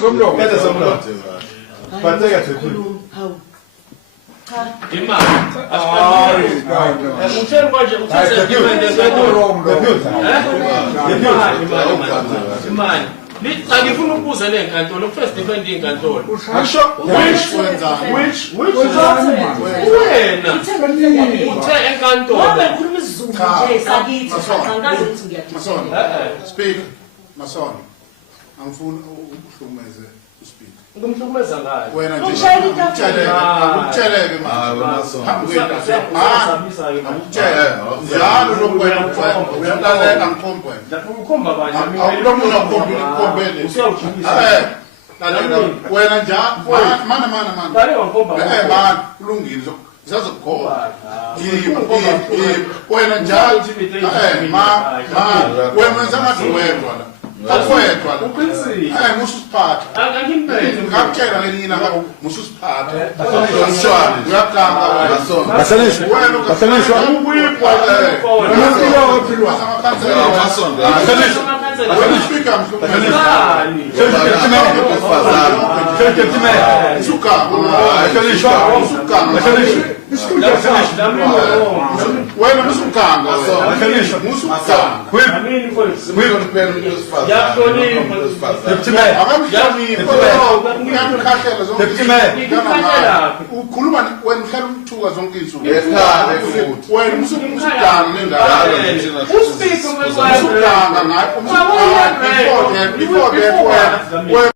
somlomo. Batheka thephi. Hawu. Cha. Imali. Utheni manje imali. Angifuna ukubuza le nkantolo first defend inkantolo. Asho which wena uthe enkantolo. Ngoba ngikhuluma isiZulu nje sakithi angazi ukuthi ngiyaqina. Speak, Mason. Angifuni ukuhlumeze uspeak. Ngumhlukumeza ngayo. Wena nje Umshayeli itafula. ukutsheleke Mason. Njalo lokwena uyalalela ngikhombe wena. Ukhomba bani? Awulomuna ukhombele. Usiyawujikisa. Wena njalo mana. Bale wangikhomba. Man, kulungile sizazokukhomba. Wena njalo wena wenza ngathi wedwa la. Akwedwa la. Uqinisile. Musiphatha. Angimphethe. Ngakutshela ngelinye ilanga musiphatha. Uyakanga wena. Basanisha. Basanisha. Wena musukanga ukhuluma wena uhlala umthuka zonke izinsuku wena musukanga nendawo Uspike musukanga ngayo before that